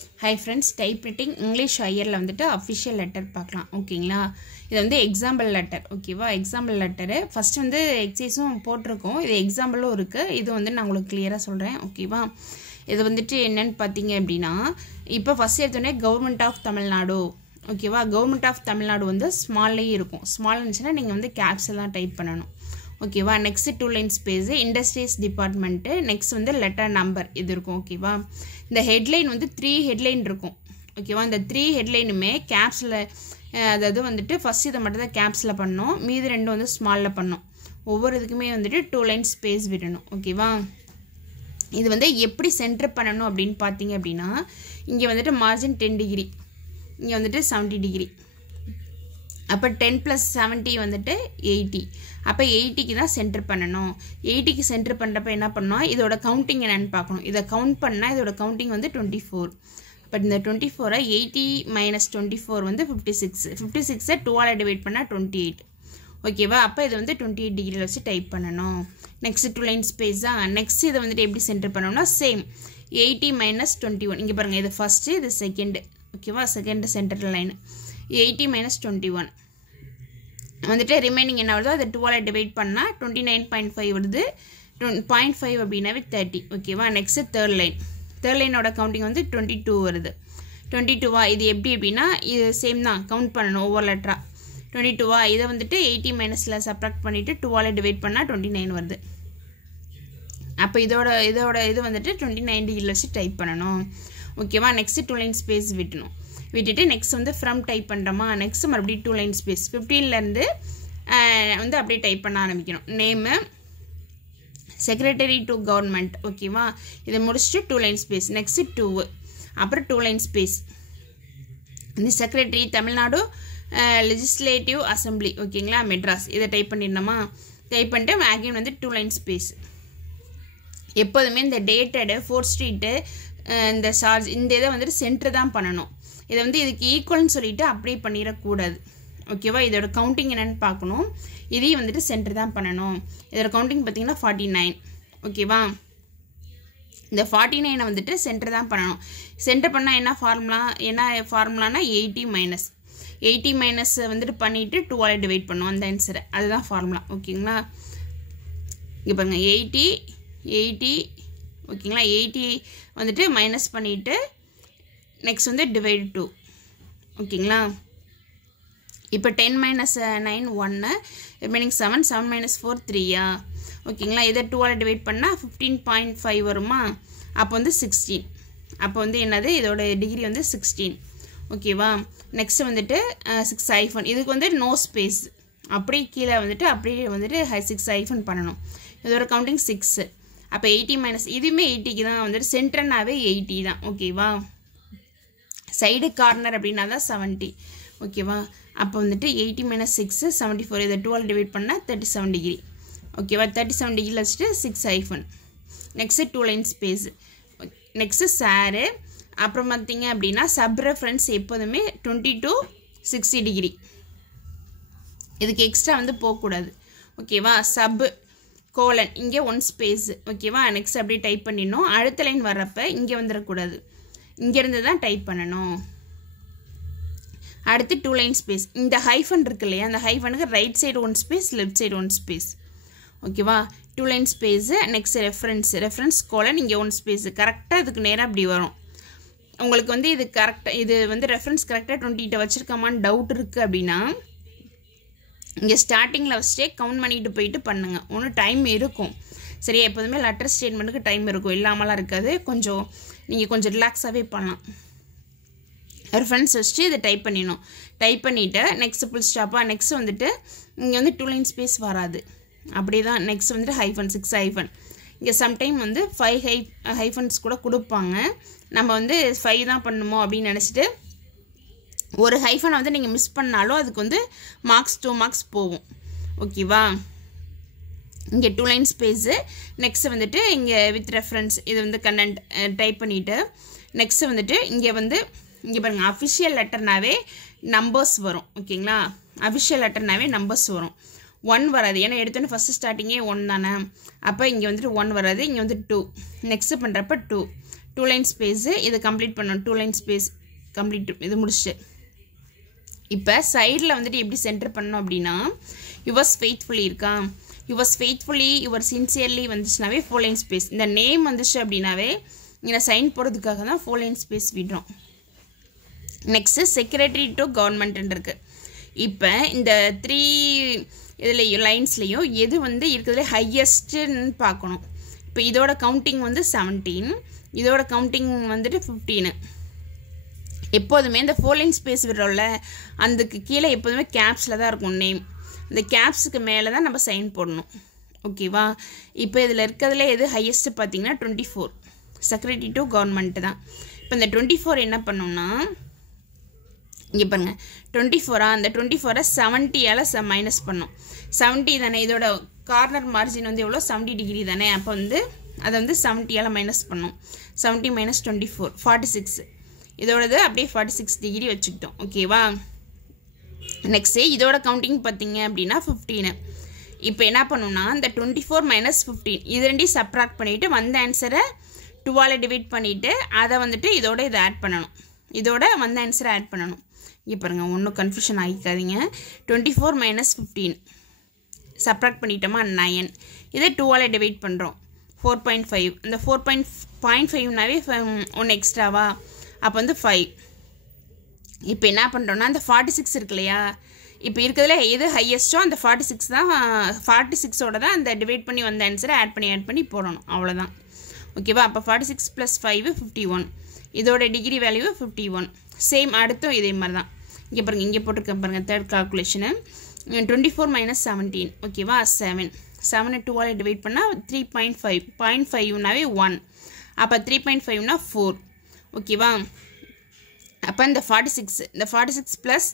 Hi friends, typewriting English higher la vandu official letter paakalam okayங்களா இது வந்து example letter ஓகேவா example letter first வந்து exerciseம் போட்டுருக்கோம் இது எக்ஸாம்பிளும் இருக்கு இது வந்து நான் உங்களுக்கு கிளியரா சொல்றேன் ஓகேவா இது வந்துட்டு என்னன்னு பாத்தீங்க அப்படினா இப்போ ஃபர்ஸ்ட் எடுத்தோனே Government of Tamil Nadu ஓகேவா Government of Tamil Nadu வந்து ஸ்மால்லே இருக்கும் ஸ்மால் இருந்துச்சுனா நீங்க வந்து கேப்ஸ் எல்லாம் டைப் பண்ணனும் ஓகேவா next two line space industries department next வந்து letter number இது இருக்கும் ஓகேவா இந்த headline வந்து 3 headline இருக்கும் ஓகேவா இந்த 3 headlineமே capsல அதாவது வந்துட்டு ஃபர்ஸ்ட் இத மட்டும் தான் capsல பண்ணனும் மீதி ரெண்டு வந்து ஸ்மால்ல பண்ணனும் ஒவ்வொரு இதுக்குமே வந்துட்டு 2 line space விடணும் ஓகேவா இது வந்து எப்படி சென்டர் பண்ணனும் அப்படினு பாத்தீங்க அப்படினா இங்க வந்துட்டு margin 10 degree இங்க வந்துட்டு 70 degree அப்ப 10 plus 70 வந்துட்டு 80 அப்ப 80 க்கு தான் சென்டர் பண்ணனும் 80 க்கு சென்டர் பண்றப்ப என்ன பண்ணனும் இதோட கவுண்டிங் என்னன்னு பார்க்கணும் இத கவுண்ட் பண்ணா இதோட கவுண்டிங் வந்து 24 அப்ப இந்த 24 80 minus 24 வந்து 56 56 2 ஆல டிவைட் பண்ணா 28 ஓகேவா அப்ப இது வந்து 28 டிகிரில வச்சு டைப் பண்ணனும் நெக்ஸ்ட் டூ லைன் ஸ்பேஸா நெக்ஸ்ட் இத வந்துட்டு எப்படி சென்டர் பண்ணனும்னா சேம் 80 minus 21 இங்க பாருங்க இது ஃபர்ஸ்ட் இது செகண்ட் ஓகேவா செகண்ட் சென்டர் லைன் 80 minus 21 வந்துட்டு ரிமைனிங் என்ன வருதோ அத 2 ஆல டிவைட் பண்ணா 29.5 வருது 0.5 அப்படினாவே 30 ஓகேவா நெக்ஸ்ட் தேர்ட் லைனோட கவுண்டிங் வந்து 22 வருது 22 இது எப்படி அப்படினா இது சேம் தான் கவுண்ட் பண்ணனும் ஓவர் லெட்டரா 22 இத வந்துட்டு 80 மைனஸ்ல சப்ட்ராக்ட் பண்ணிட்டு 2 ஆல டிவைட் பண்ணா 29 வருது அப்ப இதோட இது வந்துட்டு 29 டிகிரில வச்சு டைப் பண்ணனும் ஓகேவா நெக்ஸ்ட் டூ லைன் ஸ்பேஸ் விட்டுட்டு நெக்ஸ்ட் வந்து from டைப் பண்றோமா நெக்ஸ்ட் மறுபடியும் டூ லைன் ஸ்பேஸ் 15 ல இருந்து வந்து அப்படியே டைப் பண்ண ஆரம்பிக்கணும் நேம் செக்ரட்டரி டு கவர்மெண்ட் ஓகேவா இத முடிச்சிட்டு டூ லைன் ஸ்பேஸ் நெக்ஸ்ட் 2 அப்புறம் டூ லைன் ஸ்பேஸ் இந்த செக்ரட்டரி தமிழ்நாடு லெஜிஸ்லேட்டிவ் அசெம்பிளி ஓகேங்களா மெட்ராஸ் இத டைப் பண்ணிடணுமா டைப் பண்ணிட்டு அகைன் வந்து டூ லைன் ஸ்பேஸ் எப்பவுமே இந்த டேட்டட் 4th ஸ்ட்ரீட் இந்த சார்ஜ் இந்த இத வந்து சென்டர் தான் பண்ணனும் இத வந்து இதுக்கு ஈக்குவல்னு சொல்லிட்டு அப்ளை பண்ணிர கூடாது ஓகேவா இதோட கவுண்டிங் என்னன்னு பார்க்கணும் இதையும் வந்துட்டு சென்டர் தான் பண்ணனும் இதோட கவுண்டிங் பாத்தீங்கன்னா 49 ஓகேவா இந்த 49 வந்துட்டு சென்டர் தான் பண்ணனும் சென்டர் பண்ணா என்ன ஃபார்முலானா 80 மைனஸ் வந்துட்டு பண்ணிட்டு 2 ஆல டிவைட் பண்ணுவோம் அந்த ஆன்சர் அதுதான் ஃபார்முலா ஓகேங்களா இங்க பாருங்க 80 ஓகேங்களா 80 வந்துட்டு மைனஸ் பண்ணிட்டு நெக்ஸ்ட் வந்து டிவைட் 2 ஓகேங்களா இப்போ 10 minus 9 1 ரிமைனிங் 7 minus 4 3 ஓகேங்களா இத 2 ஆல டிவைட் பண்ணா 15.5 வருமா அப்ப வந்து 16 அப்ப வந்து என்னது இதோட டிகிரி வந்து 16 ஓகேவா நெக்ஸ்ட் வந்துட்டு 6 ஹைபன் இதுக்கு வந்து நோ ஸ்பேஸ் அப்படியே கீழ வந்துட்டு 6 ஹைபன் பண்ணனும் இதோட கவுண்டிங் 6 அப்ப 80 மைனஸ் இதுமே 80 க்கு தான் வந்து சென்டர்னாவே 80 தான் ஓகேவா சைடு கார்னர் அப்படினா தான் 70 ஓகேவா அப்ப வந்துட்டு 80 minus 6 74 இத 2 ஆல டிவைட் பண்ணா 37 டிகிரி ஓகேவா 37 டிகிரில வச்சிட்டு 6 hyphen next to line space next sir அப்புறம் பாத்தீங்க அப்படினா சப் ரெஃபரன்ஸ் எப்பவுமே 20 to 60 டிகிரி இதுக்கு எக்ஸ்ட்ரா வந்து போக கூடாது ஓகேவா சப் கோலன் இங்க 1 ஸ்பேஸ் ஓகேவா நெக்ஸ்ட் அப்படியே டைப் பண்ணிடணும் அடுத்த லைன் வரப்ப இங்க வந்துர கூடாது இங்க இருந்து தான் டைப் பண்ணனும் அடுத்து டூ லைன் ஸ்பேஸ் இந்த ஹைபன் இருக்கு இல்லையா அந்த ஹைபனுக்கு right side 1 space left side 1 space ஓகேவா two line space next reference colon இங்க 1 ஸ்பேஸ் கரெக்ட்டா இதுக்கு நேரா அப்படி வரும் உங்களுக்கு வந்து இது கரெக்ட்டா இது வந்து ரெஃபரன்ஸ் கரெக்ட்டா 20 ட்ட வச்சிருக்கமான்னு டவுட் இருக்கு அப்படினா இங்க ஸ்டார்டிங்ல வச்சிட்டே கவுண்ட் பண்ணிட்டு போயிட்டு பண்ணுங்க ஒன்னு டைம் இருக்கும் சரியா எப்பவுமே லெட்டர் ஸ்டேட்மென்ட்க்கு டைம் இருக்கும் இல்லாமலாம் இருக்காது நீங்க கொஞ்சம் ரிலாக்ஸாவே பண்ணலாம் ரெஃபரன்ஸ் வச்சு இத டைப் பண்ணிடணும் டைப் பண்ணிட்டு நெக்ஸ்ட் ஃபுல் ஸ்டாப்பா நெக்ஸ்ட் வந்துட்டு இங்க வந்து டூ லைன் ஸ்பேஸ் வராது அப்படியே தான் நெக்ஸ்ட் வந்துட்டு ஹைபன் 6 ஹைபன் இங்க சம் டைம் வந்து 5 ஹைபன்ஸ் கூட கொடுப்பாங்க நம்ம வந்து 5 தான் பண்ணனுமோ அப்படி நினைச்சிட்டு ஒரு ஹைபன் வந்து நீங்க மிஸ் பண்ணாலும் அதுக்கு வந்து மார்க்ஸ் 2 மார்க்ஸ் போகும் ஓகேவா இங்க டூ லைன் ஸ்பேஸ் நெக்ஸ்ட் வந்துட்டு இங்க வித் ரெஃபரன்ஸ் இது வந்து கண்டென்ட் டைப் பண்ணிட்டு நெக்ஸ்ட் வந்துட்டு இங்க பாருங்க ஆபீஷியல் லெட்டர்னாவே நம்பர்ஸ் வரும் ஓகேங்களா ஆபீஷியல் லெட்டர்னாவே நம்பர்ஸ் வரும் 1 வராது ஏனா எடுத்தோனே ஃபர்ஸ்ட் ஸ்டார்டிங்கே 1 தானே அப்ப இங்க வந்துட்டு 1 வராது இங்க வந்து 2 நெக்ஸ்ட் பண்றப்ப 2 2 லைன் ஸ்பேஸ் இது கம்ப்ளீட் பண்ணணும் 2 லைன் ஸ்பேஸ் கம்ப்ளீட் இது முடிச்சு இப்போ சைடில் வந்துட்டு எப்படி சென்டர் பண்ணணும் அப்படின்னா யுவர்ஸ் ஃபெய்த்ஃபுல்லி இருக்கா யுவர்ஸ் ஃபெய்த்ஃபுல்லி யுவர் சின்சியர்லி வந்துச்சுனாவே 4 லைன் ஸ்பேஸ் இந்த நேம் வந்துச்சு அப்படின்னாவே இங்கே சைன் போடுறதுக்காக தான் 4 லைன் ஸ்பேஸ் விடுறோம் நெக்ஸ்ட்டு செக்ரட்டரி டு கவர்மெண்ட்னு இருக்குது இப்போ இந்த 3 இதில் லைன்ஸ்லேயும் எது வந்து இருக்கிறதுல ஹையஸ்ட்டுன்னு பார்க்கணும் இப்போ இதோட கவுண்டிங் வந்து 17 இதோட கவுண்டிங் வந்துட்டு 15 எப்போதுமே இந்த 4 லைன் ஸ்பேஸ் விடுறோம்ல அதுக்கு கீழே எப்போதுமே கேப்ஸில் தான் இருக்கும் நேம் இந்த கேப்ஸுக்கு மேலே தான் நம்ம சைன் போடணும் ஓகேவா இப்போ இதில் இருக்கிறதுல எது ஹையஸ்ட்டு பார்த்தீங்கன்னா 24 செக்ரட்டரி டு கவர்மெண்ட் தான் இப்போ இந்த 24 என்ன பண்ணோம்னா இங்கே பாருங்கள் 24 அந்த 24 70ஆல் மைனஸ் பண்ணோம் 70 தானே இதோட கார்னர் மார்ஜின் வந்து எவ்வளோ 70 டிகிரி தானே அப்போ வந்து அதை வந்து 70ஆல் மைனஸ் பண்ணோம் 70 மைனஸ் 24 46 இதோடது அப்படியே 46 டிகிரி வச்சுக்கிட்டோம் ஓகேவா நெக்ஸ்ட்டு இதோட கவுண்டிங் பார்த்தீங்க அப்படின்னா 15 இப்போ என்ன பண்ணணும்னா இந்த 24 மைனஸ் 15 இது ரெண்டையும் சப்ராக்ட் பண்ணிவிட்டு வந்த ஆன்சரை 2ஆல் டிவைட் பண்ணிவிட்டு அதை வந்துட்டு இதோட இதை ஆட் பண்ணணும் இதோட வந்த ஆன்சரை ஆட் பண்ணணும் இங்கே பாருங்கள் ஒன்றும் கன்ஃபியூஷன் ஆகிக்காதீங்க 24 மைனஸ் 15 சப்ராக்ட் பண்ணிட்டோமா 9 இதை 2ஆல் டிவைட் பண்ணுறோம் 4.5 இந்த 4.5னாவே 1 எக்ஸ்ட்ராவா அப்போ வந்து 5 இப்போ என்ன பண்ணுறோன்னா அந்த 46 இருக்கு இல்லையா இப்போ இருக்கிறதுல எது ஹையஸ்ட்டோ அந்த 46 தான் 46ஓட தான் அந்த டிவைட் பண்ணி வந்த ஆன்சரை ஆட் பண்ணி போடணும் அவ்வளோதான் ஓகேவா அப்போ 46 + 5 51 இதோட டிகிரி வேல்யூ 51 சேம் அடுத்தும் இதே மாதிரி தான் இங்கே பாருங்கள் இங்கே போட்டிருக்கேன் பாருங்கள் தேர்ட் கால்குலேஷனு 24 மைனஸ் 17 ஓகேவா 7 2ஆல் டிவைட் பண்ணால் 3.5 0.5னாவே 1 அப்போ 3.5னா 4 ஓகேவா அப்போ இந்த 46 ப்ளஸ்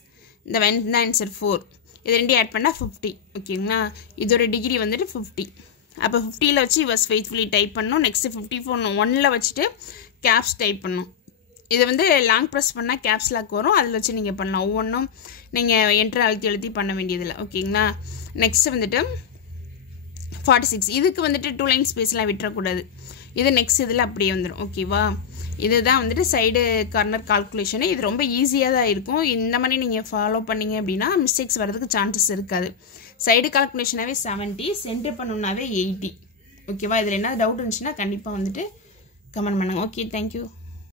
இந்த வந்த ஆன்சர் 4 இது ரெண்டையும் ஆட் பண்ணால் 50 ஓகேங்களா இதோட டிகிரி வந்துட்டு 50 அப்போ 50ல் வச்சு யுவர்ஸ் ஃபெய்த்ஃபுல்லி டைப் பண்ணணும் நெக்ஸ்ட்டு 54 1ல் வச்சுட்டு கேப்ஸ் டைப் பண்ணணும் இது வந்து லாங் ப்ரெஸ் பண்ணால் கேப்ஸ் லாக் வரும் அதில் வச்சு நீங்கள் பண்ணலாம் ஒவ்வொன்றும் நீங்கள் என்ட்ரு அழுத்தி பண்ண வேண்டியதில்லை ஓகேங்களா நெக்ஸ்ட்டு வந்துட்டு 46 இதுக்கு வந்துட்டு 2 லைன் ஸ்பேஸ்லாம் விட்டுறக்கூடாது இது நெக்ஸ்ட் இதில் அப்படியே வந்துடும் ஓகேவா இதுதான் வந்துட்டு சைடு கார்னர் கால்குலேஷனு இது ரொம்ப ஈஸியாக தான் இருக்கும் இந்த மாதிரி நீங்கள் ஃபாலோ பண்ணிங்க அப்படின்னா மிஸ்டேக்ஸ் வரதுக்கு சான்சஸ் இருக்காது சைடு கால்குலேஷனாகவே 70 சென்டர் பண்ணணுன்னாவே 80 ஓகேவா இதில் என்ன டவுட் இருந்துச்சுன்னா கண்டிப்பாக வந்துட்டு கமெண்ட் பண்ணுங்கள் ஓகே தேங்க்யூ